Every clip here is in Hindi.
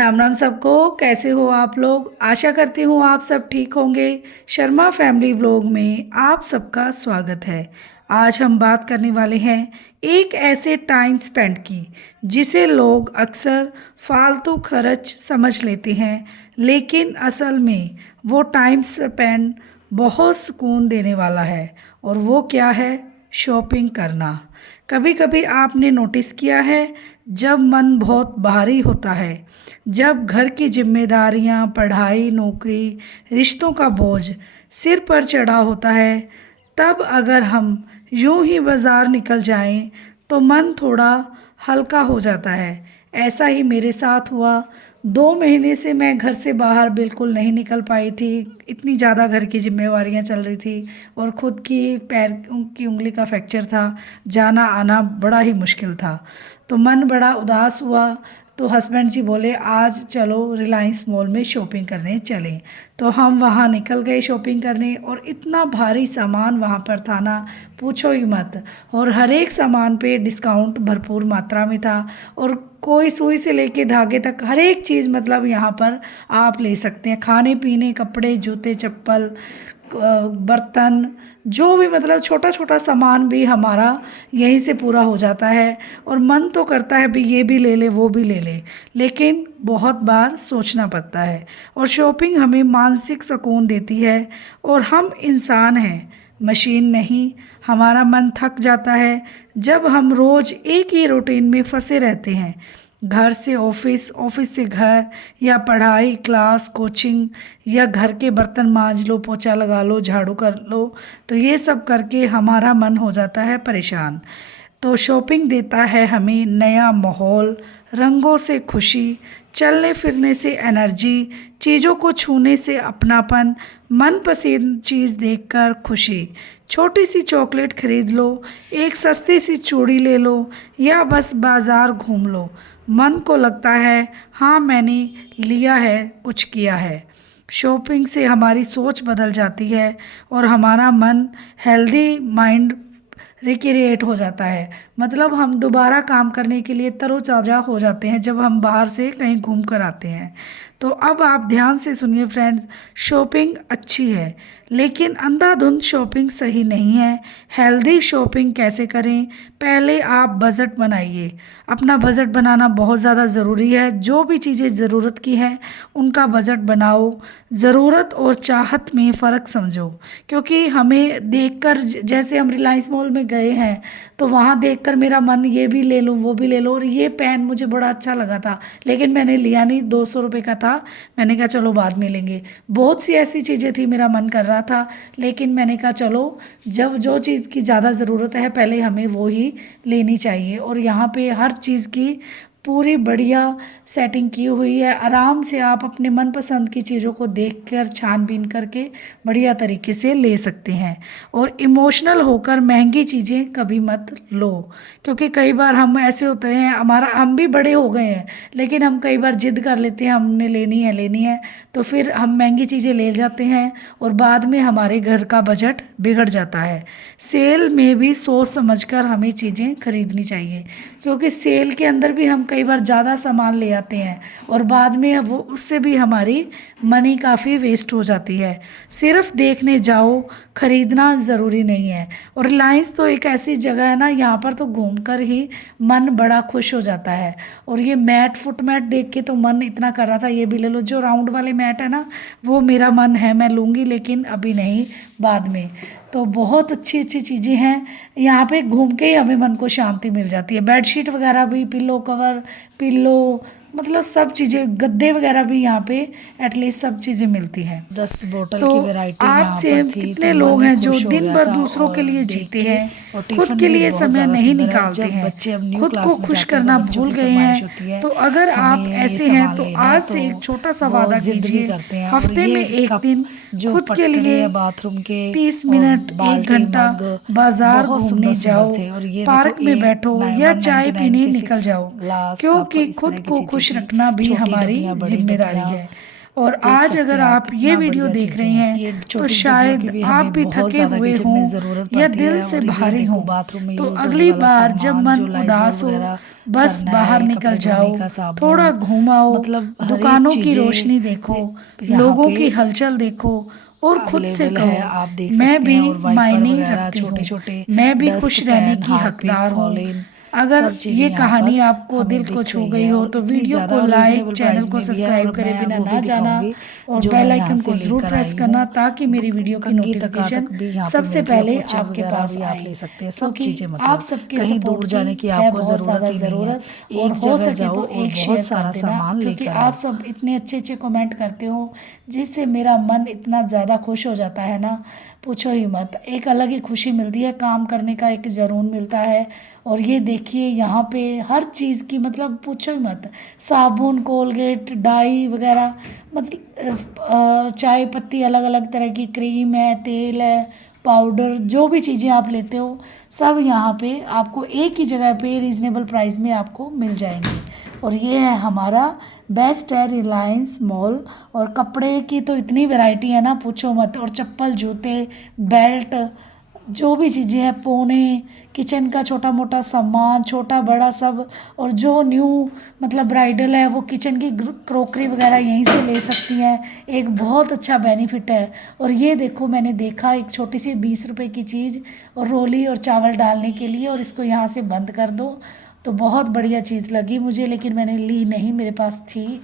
राम राम सबको। कैसे हो आप लोग? आशा करती हूँ आप सब ठीक होंगे। शर्मा फैमिली व्लॉग में आप सबका स्वागत है। आज हम बात करने वाले हैं एक ऐसे टाइम स्पेंड की जिसे लोग अक्सर फालतू खर्च समझ लेते हैं, लेकिन असल में वो टाइम स्पेंड बहुत सुकून देने वाला है। और वो क्या है? शॉपिंग करना। कभी कभी आपने नोटिस किया है, जब मन बहुत भारी होता है, जब घर की जिम्मेदारियां, पढ़ाई, नौकरी, रिश्तों का बोझ सिर पर चढ़ा होता है, तब अगर हम यूं ही बाज़ार निकल जाएं तो मन थोड़ा हल्का हो जाता है। ऐसा ही मेरे साथ हुआ। 2 महीने से मैं घर से बाहर बिल्कुल नहीं निकल पाई थी। इतनी ज़्यादा घर की जिम्मेवारियां चल रही थी और ख़ुद की पैर की उंगली का फ्रैक्चर था। जाना आना बड़ा ही मुश्किल था। तो मन बड़ा उदास हुआ। तो हस्बैंड जी बोले आज चलो रिलायंस मॉल में शॉपिंग करने चलें। तो हम वहाँ निकल गए शॉपिंग करने, और इतना भारी सामान वहाँ पर था ना, पूछो ही मत। और हर एक सामान पे डिस्काउंट भरपूर मात्रा में था, और कोई सुई से लेके धागे तक हर एक चीज़ मतलब यहाँ पर आप ले सकते हैं। खाने पीने, कपड़े, जूते, चप्पल, बर्तन, जो भी मतलब छोटा छोटा सामान भी हमारा यहीं से पूरा हो जाता है। और मन तो करता है भी ये भी ले ले वो भी ले ले, लेकिन बहुत बार सोचना पड़ता है। और शॉपिंग हमें मानसिक सुकून देती है। और हम इंसान हैं, मशीन नहीं। हमारा मन थक जाता है जब हम रोज़ एक ही रूटीन में फंसे रहते हैं। घर से ऑफिस, ऑफिस से घर, या पढ़ाई, क्लास, कोचिंग, या घर के बर्तन मांज लो, पोछा लगा लो, झाड़ू कर लो। तो ये सब करके हमारा मन हो जाता है परेशान। तो शॉपिंग देता है हमें नया माहौल, रंगों से खुशी, चलने फिरने से एनर्जी, चीज़ों को छूने से अपनापन, मनपसंद चीज़ देखकर खुशी। छोटी सी चॉकलेट खरीद लो, एक सस्ती सी चूड़ी ले लो, या बस बाज़ार घूम लो, मन को लगता है हाँ मैंने लिया है, कुछ किया है। शॉपिंग से हमारी सोच बदल जाती है और हमारा मन हेल्दी माइंड रिक्रिएट हो जाता है। मतलब हम दोबारा काम करने के लिए तरोताज़ा हो जाते हैं जब हम बाहर से कहीं घूम कर आते हैं। तो अब आप ध्यान से सुनिए फ्रेंड्स, शॉपिंग अच्छी है, लेकिन अंधाधुंध शॉपिंग सही नहीं है। हेल्दी शॉपिंग कैसे करें? पहले आप बजट बनाइए। अपना बजट बनाना बहुत ज़्यादा ज़रूरी है। जो भी चीज़ें ज़रूरत की हैं उनका बजट बनाओ। ज़रूरत और चाहत में फ़र्क समझो, क्योंकि हमें देखकर, जैसे हम रिलायंस मॉल में गए हैं तो वहाँ देखकर मेरा मन ये भी ले लूँ वो भी ले लूँ। और ये पेन मुझे बड़ा अच्छा लगा था, लेकिन मैंने लिया नहीं, 200 रुपये का था। मैंने कहा चलो बाद में लेंगे। बहुत सी ऐसी चीज़ें थी, मेरा मन कर रहा था, लेकिन मैंने कहा चलो जब जो चीज़ की ज़्यादा ज़रूरत है पहले हमें वो ही लेनी चाहिए। और यहाँ पे हर चीज़ की पूरी बढ़िया सेटिंग की हुई है। आराम से आप अपने मनपसंद की चीज़ों को देखकर छानबीन करके बढ़िया तरीके से ले सकते हैं। और इमोशनल होकर महंगी चीज़ें कभी मत लो, क्योंकि कई बार हम ऐसे होते हैं, हम भी बड़े हो गए हैं, लेकिन हम कई बार जिद कर लेते हैं हमने लेनी है, तो फिर हम महंगी चीज़ें ले जाते हैं और बाद में हमारे घर का बजट बिगड़ जाता है। सेल में भी सोच समझकर हमें चीज़ें खरीदनी चाहिए, क्योंकि सेल के अंदर भी हम कई बार ज़्यादा सामान ले आते हैं और बाद में वो उससे भी हमारी मनी काफ़ी वेस्ट हो जाती है। सिर्फ देखने जाओ, खरीदना ज़रूरी नहीं है। और रिलायंस तो एक ऐसी जगह है ना, यहाँ पर तो घूमकर ही मन बड़ा खुश हो जाता है। और ये मैट, फुट मैट देख के तो मन इतना कर रहा था ये भी ले लो। जो राउंड वाले मैट है ना, वो मेरा मन है मैं लूँगी, लेकिन अभी नहीं, बाद में। तो बहुत अच्छी अच्छी चीज़ें हैं यहाँ पे, घूम के ही हमें मन को शांति मिल जाती है। बेडशीट वगैरह भी, पिलो कवर, पिल्लो, मतलब सब चीज़ें, गद्दे वगैरह भी यहाँ पे एटलीस्ट सब चीज़ें मिलती हैं। 10 बोतल तो की वैरायटी आज यहाँ से पर थी, कितने तो लोग मन ही हैं जो खुश हो दिन गया भर था दूसरों के और लिए देख जीते के। हैं, और खुद टिफ़िन के भी लिए बहुत समय ज़्यादा नहीं सुंदर है। निकालते जब हैं, बच्चे अब न्यू खुद को क्लास में खुश जाते हैं तो करना बच्चों भूल की गए फरमाइश हैं। होती है तो अगर हमें आप ये ऐसे हैं सामान तो लेना है, आज तो से एक छोटा सा वो वादा ज़िद भी कीजिए, करते हैं। और हफ्ते में ये एक कप दिन जो खुद के पटकनी लिए है बाथरूम के, 30 मिनट, और 1 बाल्टी, घंटा मग बाजार बहुत सुंदर घूमने सुंदर जाओ, थे। और ये देखो पार्क में बैठो या चाय 199 पीने के निकल 6 जाओ, ग्लास, कप, क्योंकि इस खुद तरह की को चीज़ें खुश थी। रखना भी छोटी हमारी डब्बियाँ, बड़ी जिम्मेदारी डब्बियाँ। है। और देख आज सकते अगर हैं आप ये कितना वीडियो बढ़िया देख चीजें रहे हैं। ये हैं तो छोटी शायद की भी आप हमें भी बहुत थके ज्यादा हुए किचन हों में जरूरत या पड़ती दिल है। से और ये भारी देखो हों। बाथरूम में तो यूज होने अगली वाला बार जब सामान, मन जो लाइजोल उदास हो वगैरह बस करना बाहर है, निकल कपड़े जाओ, धोने का थोड़ा साबुन, घूमाओ, मतलब हर एक दुकानों की चीजें रोशनी देखो, यहाँ लोगों पे की हलचल देखो और खुद से अवेलेबल है, कहो आप देख मैं सकते भी हैं। और वाइपर मायने वगैरह, रखती छोटे हूँ, छोटे मैं भी खुश डस्ट रहने पैन, की हार्पिक, हकदार हूँ। कॉलिन, अगर सब चीज़ें ये यहाँ कहानी पर आपको दिल हमें को दिख छू रही गई है। हो और तो इतनी वीडियो को ज़्यादा लाइक, रीजनेबल चैनल प्राइस को में भी है। सब्सक्राइब और करे मैं बिना वो भी ना जाना दिखाऊंगी और जो मैं बेल यहाँ आइकन से को ज़रूर लेकर प्रेस आई करना हूँ। ताकि मेरी वीडियो की कंघी तक नोटिफिकेशन भी यहाँ पे सबसे मिलती है, पहले पोछे आपके वगैरह पास भी आप आए, ले सकते हैं, सब क्योंकि चीज़ें। आप मतलब सबके कहीं सपोर्ट दूर की जाने की है आपको बहुत ज़रूरत ज़्यादा ही नहीं है, ज़रूरत। और एक हो जगह सके जाओ तो और एक बहुत शेयर कर सारा देना, सामान क्योंकि लेकर आप आओ। सब इतने अच्छे अच्छे कमेंट करते हो जिससे मेरा मन इतना ज़्यादा खुश हो जाता है ना, पूछो ही मत। एक अलग ही खुशी मिलती है, काम करने का एक जुनून मिलता है। और ये देखिए यहाँ पे हर चीज़ की, मतलब पूछो ही मत, साबुन, कोलगेट, डाई वगैरह, मतलब चाय पत्ती, अलग अलग तरह की क्रीम है, तेल है, पाउडर, जो भी चीज़ें आप लेते हो सब यहाँ पे आपको एक ही जगह पे रीज़नेबल प्राइस में आपको मिल जाएंगे। और ये है हमारा बेस्ट है रिलायंस मॉल। और कपड़े की तो इतनी वैरायटी है ना, पूछो मत। और चप्पल, जूते, बेल्ट, जो भी चीज़ें हैं, पोने, किचन का छोटा मोटा सामान, छोटा बड़ा सब। और जो न्यू मतलब ब्राइडल है वो किचन की क्रोकरी वगैरह यहीं से ले सकती हैं। एक बहुत अच्छा बेनिफिट है। और ये देखो, मैंने देखा एक छोटी सी 20 रुपए की चीज़ और रोली और चावल डालने के लिए, और इसको यहाँ से बंद कर दो। तो बहुत बढ़िया चीज़ लगी मुझे, लेकिन मैंने ली नहीं, मेरे पास थी।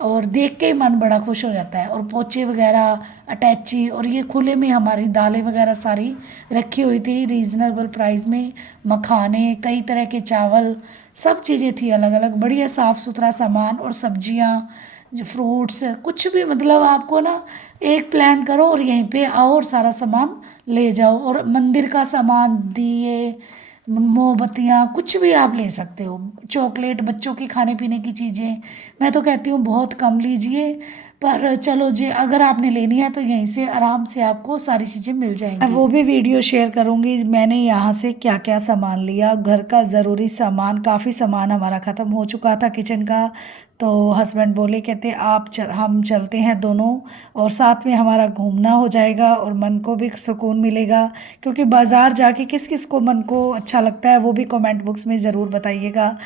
और देख के ही मन बड़ा खुश हो जाता है। और पोचे वगैरह, अटैची, और ये खुले में हमारी दालें वगैरह सारी रखी हुई थी रीज़नेबल प्राइस में। मखाने, कई तरह के चावल, सब चीज़ें थी अलग अलग, बढ़िया साफ़ सुथरा सामान। और सब्जियां, जो फ्रूट्स, कुछ भी, मतलब आपको ना एक प्लान करो और यहीं पे आओ और सारा सामान ले जाओ। और मंदिर का सामान, दिए, मोमबत्तियाँ, कुछ भी आप ले सकते हो। चॉकलेट, बच्चों की खाने पीने की चीज़ें, मैं तो कहती हूँ बहुत कम लीजिए। पर चलो जी, अगर आपने लेनी है तो यहीं से आराम से आपको सारी चीज़ें मिल मैं जाएंगी। वो भी वीडियो शेयर करूंगी मैंने यहाँ से क्या क्या सामान लिया, घर का ज़रूरी सामान। काफ़ी सामान हमारा ख़त्म हो चुका था किचन का। तो हस्बैंड बोले, कहते हम चलते हैं दोनों, और साथ में हमारा घूमना हो जाएगा और मन को भी सुकून मिलेगा। क्योंकि बाज़ार जाके किस किस को मन को अच्छा लगता है वो भी कमेंट बॉक्स में ज़रूर बताइएगा।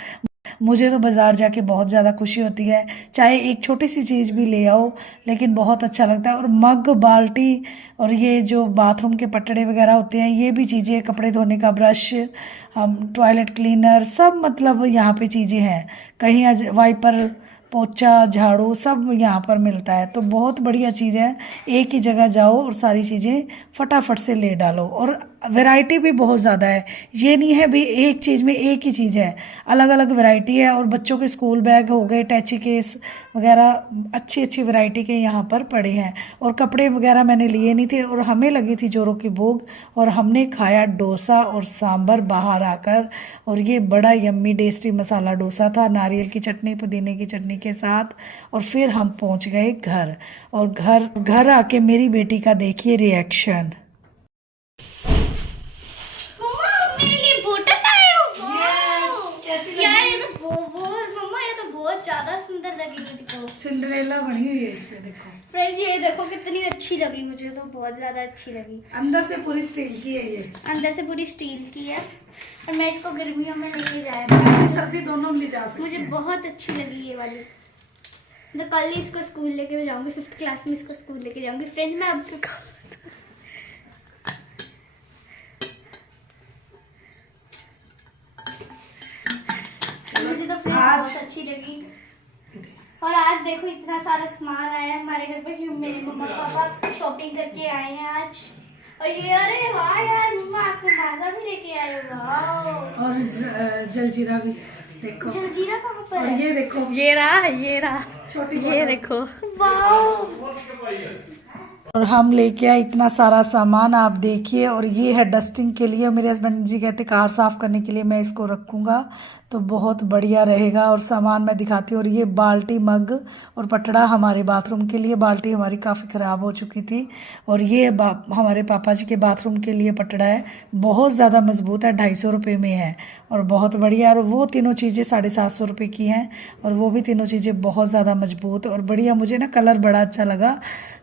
मुझे तो बाज़ार जाके बहुत ज़्यादा खुशी होती है, चाहे एक छोटी सी चीज़ भी ले आओ लेकिन बहुत अच्छा लगता है। और मग, बाल्टी, और ये जो बाथरूम के पटड़े वगैरह होते हैं, ये भी चीज़ें, कपड़े धोने का ब्रश, हम टॉयलेट क्लीनर, सब मतलब यहाँ पे चीज़ें हैं। कहीं आज वाइपर, पोछा, झाड़ू, सब यहाँ पर मिलता है। तो बहुत बढ़िया चीज़ है, एक ही जगह जाओ और सारी चीज़ें फटाफट से ले डालो। और वैरायटी भी बहुत ज़्यादा है, ये नहीं है भी एक चीज़ में एक ही चीज़ है, अलग अलग वैरायटी है। और बच्चों के स्कूल बैग हो गए, टैची केस वगैरह, अच्छी अच्छी वैरायटी के यहाँ पर पड़े हैं। और कपड़े वगैरह मैंने लिए नहीं थे, और हमें लगी थी जोरों की भूख, और हमने खाया डोसा और सांभर बाहर आकर। और ये बड़ा यम्मी टेस्टी मसाला डोसा था, नारियल की चटनी, पुदीने की चटनी के साथ। और फिर हम पहुँच गए घर। और घर आके मेरी बेटी का देखिए रिएक्शन। मेरे लिए बोतल लाए हो? यार ये तो बहुत मम्मा, ये तो बहुत ज्यादा सुंदर लगी मुझको। सिंड्रेला बनी हुई है इस पे, देखो फ्रेंड्स ये देखो कितनी अच्छी लगी, मुझे तो बहुत ज्यादा अच्छी लगी। अंदर से पूरी स्टील की है, ये अंदर से पूरी स्टील की है। और मैं इसको गर्मियों में लेके जाऊंगी, सर्दी दोनों में ले जा सकते मुझे हैं। बहुत अच्छी लगी ये वाली। तो कल ही इसको स्कूल लेके जाऊंगी, 5th क्लास में इसको स्कूल लेके जाऊंगी। फ्रेंड्स मैं अब मुझे तो फ्रेंड्स बहुत अच्छी लगी। और आज देखो इतना सारा सामान आया है हमारे घर पे, क्योंकि मेरे मम्मा पापा शॉपिंग करके आए हैं आज। और ये, अरे वाह यार मम्मा, आपने माजा भी लेके आए हो, वाह। और जलजीरा भी देखो। जलजीरा कहाँ पर और है? ये देखो, ये रहा छोटी ये देखो, वाह। और हम लेके आए इतना सारा सामान, आप देखिए। और ये है डस्टिंग के लिए, मेरे हस्बैंड जी कहते कार साफ़ करने के लिए मैं इसको रखूँगा। तो बहुत बढ़िया रहेगा। और सामान मैं दिखाती हूँ। और ये बाल्टी, मग और पटड़ा हमारे बाथरूम के लिए। बाल्टी हमारी काफ़ी ख़राब हो चुकी थी। और ये हमारे पापा जी के बाथरूम के लिए पटड़ा है, बहुत ज़्यादा मज़बूत है, 250 रुपये में है और बहुत बढ़िया। और वो तीनों चीज़ें 750 रुपये की हैं और वो भी तीनों चीज़ें बहुत ज़्यादा मज़बूत और बढ़िया। मुझे ना कलर बड़ा अच्छा लगा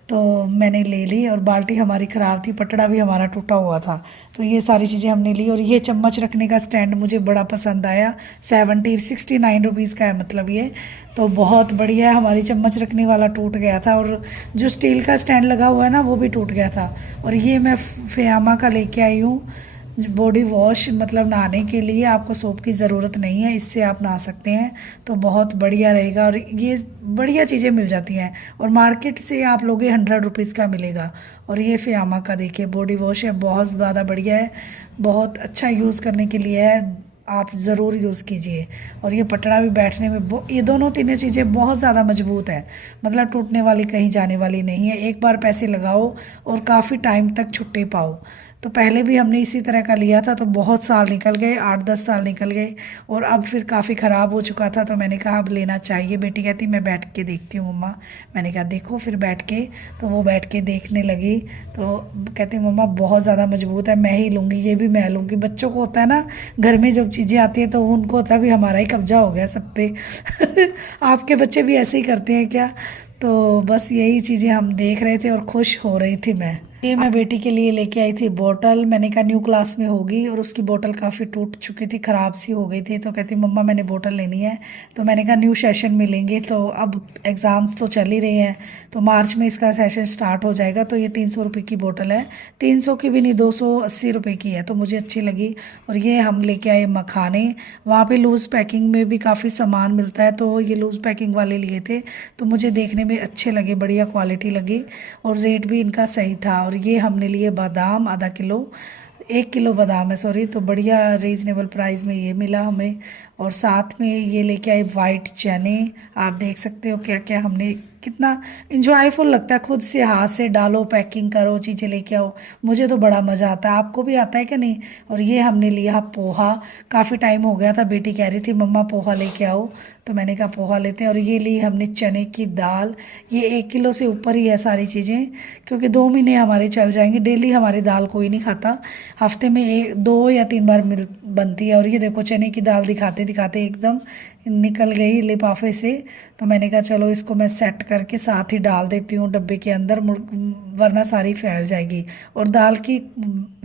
तो मैंने ले ली। और बाल्टी हमारी ख़राब थी, पटड़ा भी हमारा टूटा हुआ था, तो ये सारी चीज़ें हमने ली। और ये चम्मच रखने का स्टैंड मुझे बड़ा पसंद आया, 69 रुपीज़ का है मतलब ये, तो बहुत बढ़िया है। हमारी चम्मच रखने वाला टूट गया था और जो स्टील का स्टैंड लगा हुआ है ना वो भी टूट गया था। और ये मैं फियामा का लेके आई हूँ बॉडी वॉश, मतलब नहाने के लिए आपको सोप की ज़रूरत नहीं है, इससे आप नहा सकते हैं, तो बहुत बढ़िया रहेगा। और ये बढ़िया चीज़ें मिल जाती हैं और मार्केट से आप लोगे 100 रुपीज़ का मिलेगा। और ये फियामा का देखिए बॉडी वॉश है, बहुत ज़्यादा बढ़िया है, बहुत अच्छा यूज़ करने के लिए है, आप ज़रूर यूज़ कीजिए। और ये पटड़ा भी बैठने में ये दोनों तीनों चीज़ें बहुत ज़्यादा मजबूत है, मतलब टूटने वाली, कहीं जाने वाली नहीं है। एक बार पैसे लगाओ और काफ़ी टाइम तक छुट्टी पाओ। तो पहले भी हमने इसी तरह का लिया था तो बहुत साल निकल गए, 8-10 साल निकल गए और अब फिर काफ़ी ख़राब हो चुका था। तो मैंने कहा अब लेना चाहिए। बेटी कहती मैं बैठ के देखती हूँ मम्मा। मैंने कहा देखो फिर बैठ के, तो वो बैठ के देखने लगी तो कहती मम्मा बहुत ज़्यादा मजबूत है, मैं ही लूँगी, ये भी मैं लूँगी। बच्चों को होता है ना, घर में जब चीज़ें आती हैं तो उनको होता है भी हमारा ही कब्जा हो गया सब पे आपके बच्चे भी ऐसे ही करते हैं क्या? तो बस यही चीज़ें हम देख रहे थे और खुश हो रही थी मैं। ये मैं बेटी के लिए लेके आई थी बोतल, मैंने कहा न्यू क्लास में होगी और उसकी बोतल काफ़ी टूट चुकी थी, ख़राब सी हो गई थी। तो कहती मम्मा मैंने बोतल लेनी है। तो मैंने कहा न्यू सेशन में लेंगे, तो अब एग्ज़ाम्स तो चल ही रहे हैं तो मार्च में इसका सेशन स्टार्ट हो जाएगा। तो ये 300 रुपये की बोतल है, 300 की भी नहीं, 280 रुपये की है, तो मुझे अच्छी लगी। और ये हम लेके आए मखाने, वहाँ पे लूज़ पैकिंग में भी काफ़ी सामान मिलता है, तो ये लूज़ पैकिंग वाले लिए थे तो मुझे देखने में अच्छे लगे, बढ़िया क्वालिटी लगी और रेट भी इनका सही था। और ये हमने लिए बादाम, आधा किलो, 1 किलो बादाम है सॉरी, तो बढ़िया रीज़नेबल प्राइस में ये मिला हमें। और साथ में ये लेके आए वाइट चने, आप देख सकते हो क्या क्या हमने, कितना इंजॉयफुल लगता है, खुद से हाथ से डालो, पैकिंग करो, चीज़ें लेके आओ, मुझे तो बड़ा मज़ा आता है। आपको भी आता है कि नहीं? और ये हमने लिया पोहा, काफ़ी टाइम हो गया था, बेटी कह रही थी मम्मा पोहा लेके आओ, तो मैंने कहा पोहा लेते हैं। और ये ली हमने चने की दाल, ये 1 किलो से ऊपर ही है सारी चीज़ें, क्योंकि 2 महीने हमारे चल जाएंगे। डेली हमारी दाल कोई नहीं खाता, हफ्ते में 2 या 3 बार बनती है। और ये देखो चने की दाल दिखाते दिखाते एकदम निकल गई लिफाफे से, तो मैंने कहा चलो इसको मैं सेट करके साथ ही डाल देती हूँ डब्बे के अंदर, वरना सारी फैल जाएगी। और दाल की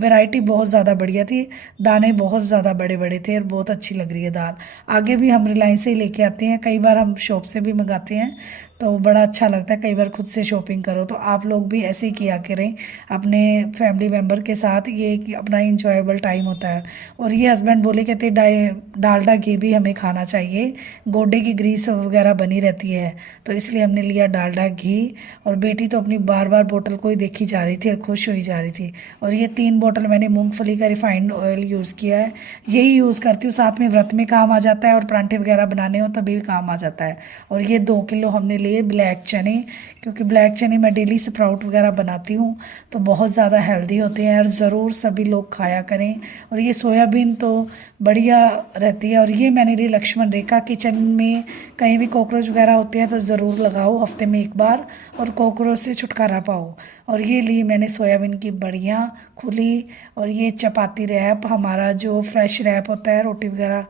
वैरायटी बहुत ज़्यादा बढ़िया थी, दाने बहुत ज़्यादा बड़े बड़े थे और बहुत अच्छी लग रही है दाल। आगे भी हम रिलायंस से ही लेके आते हैं, कई बार हम शॉप से भी मंगाते हैं, तो बड़ा अच्छा लगता है कई बार खुद से शॉपिंग करो। तो आप लोग भी ऐसे ही किया करें अपने फैमिली मेम्बर के साथ, ये अपना इंजॉयबल टाइम होता है। और ये हस्बैंड बोले कहते डालडा घी भी हमें खाना चाहिए, गोडे की ग्रीस वगैरह बनी रहती है, तो इसलिए हमने लिया डालडा घी। और बेटी तो अपनी बार बार बोतल को ही देखी जा रही थी और खुश हुई जा रही थी। और ये 3 बोतल मैंने मूंगफली का रिफाइंड ऑयल यूज़ किया है, यही यूज़ करती हूँ, साथ में व्रत में काम आ जाता है और परांठे वगैरह बनाने हो तभी काम आ जाता है। और ये 2 किलो हमने लिए ब्लैक चने, क्योंकि ब्लैक चने मैं डेली स्प्राउट वगैरह बनाती हूँ तो बहुत ज़्यादा हेल्दी होते हैं और ज़रूर सभी लोग खाया करें। और ये सोयाबीन तो बढ़िया रहती है। और ये मैंने ली लक्ष्मण रेखा, किचन में कहीं भी कॉकरोच वगैरह होते हैं तो ज़रूर लगाओ हफ्ते में 1 बार और कॉकरोच से छुटकारा पाओ। और ये ली मैंने सोयाबीन की बढ़िया खुली। और ये चपाती रैप, हमारा जो फ्रेश रैप होता है रोटी वगैरह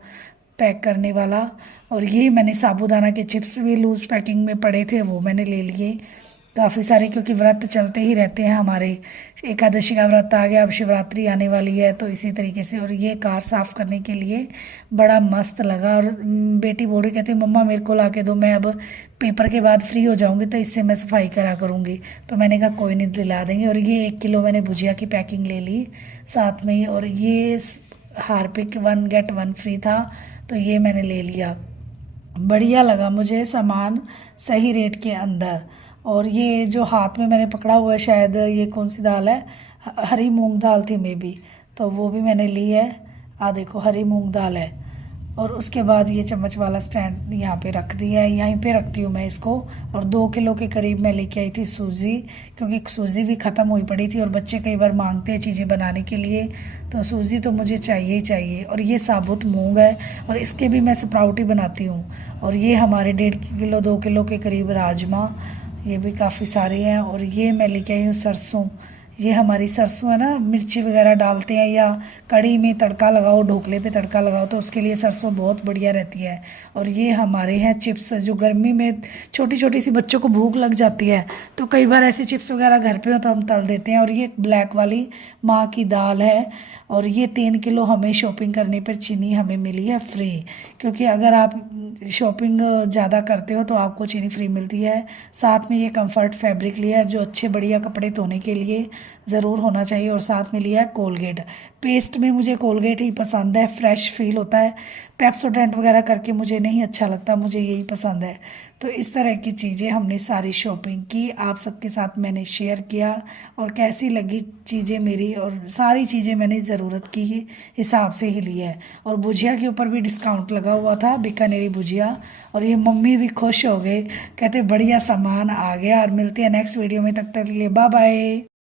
पैक करने वाला। और ये मैंने साबूदाना के चिप्स भी लूज़ पैकिंग में पड़े थे, वो मैंने ले लिए काफ़ी सारे, क्योंकि व्रत चलते ही रहते हैं हमारे। एकादशी का व्रत आ गया, अब शिवरात्रि आने वाली है, तो इसी तरीके से। और ये कार साफ़ करने के लिए बड़ा मस्त लगा। और बेटी बोल रही कहती मम्मा मेरे को ला के दो, मैं अब पेपर के बाद फ्री हो जाऊंगी तो इससे मैं सफाई करा करूँगी। तो मैंने कहा कोई नहीं, दिला देंगे। और ये 1 किलो मैंने भुजिया की पैकिंग ले ली साथ में ही। और ये हार्पिक 1 गेट 1 फ्री था, तो ये मैंने ले लिया, बढ़िया लगा मुझे सामान, सही रेट के अंदर। और ये जो हाथ में मैंने पकड़ा हुआ है, शायद ये कौन सी दाल है, हरी मूंग दाल थी मे बी, तो वो भी मैंने ली है। देखो हरी मूंग दाल है, और उसके बाद ये चम्मच वाला स्टैंड यहाँ पे रख दिया है, यहीं पे रखती हूँ मैं इसको। और 2 किलो के करीब मैं लेके आई थी सूजी, क्योंकि सूजी भी ख़त्म हुई पड़ी थी और बच्चे कई बार मांगते हैं चीज़ें बनाने के लिए, तो सूजी तो मुझे चाहिए ही चाहिए। और ये साबुत मूंग है और इसके भी मैं स्प्राउट ही बनाती हूँ। और ये हमारे 1.5 किलो 2 किलो के करीब राजमा, ये भी काफ़ी सारे हैं। और ये मैं लेके आई हूँ सरसों, ये हमारी सरसों है ना, मिर्ची वगैरह डालते हैं या कढ़ी में तड़का लगाओ, ढोकले पे तड़का लगाओ, तो उसके लिए सरसों बहुत बढ़िया रहती है। और ये हमारे हैं चिप्स, जो गर्मी में छोटी छोटी सी बच्चों को भूख लग जाती है तो कई बार ऐसे चिप्स वगैरह घर पे हो तो हम तल देते हैं। और ये ब्लैक वाली माँ की दाल है। और ये 3 किलो हमें शॉपिंग करने पर चीनी हमें मिली है फ्री, क्योंकि अगर आप शॉपिंग ज़्यादा करते हो तो आपको चीनी फ्री मिलती है। साथ में ये कंफर्ट फैब्रिक लिया है जो अच्छे बढ़िया कपड़े धोने के लिए ज़रूर होना चाहिए। और साथ में लिया है कोलगेट, पेस्ट में मुझे कोलगेट ही पसंद है, फ्रेश फील होता है। पेप्सोडेंट वगैरह करके मुझे नहीं अच्छा लगता, मुझे यही पसंद है। तो इस तरह की चीज़ें हमने सारी शॉपिंग की, आप सबके साथ मैंने शेयर किया। और कैसी लगी चीज़ें मेरी, और सारी चीज़ें मैंने ज़रूरत की हिसाब से ही ली है। और भुजिया के ऊपर भी डिस्काउंट लगा हुआ था, बीकानेरी भुजिया। और ये मम्मी भी खुश हो गए, कहते बढ़िया सामान आ गया। और मिलते हैं नेक्स्ट वीडियो में, तब तक के लिए बाय बाय।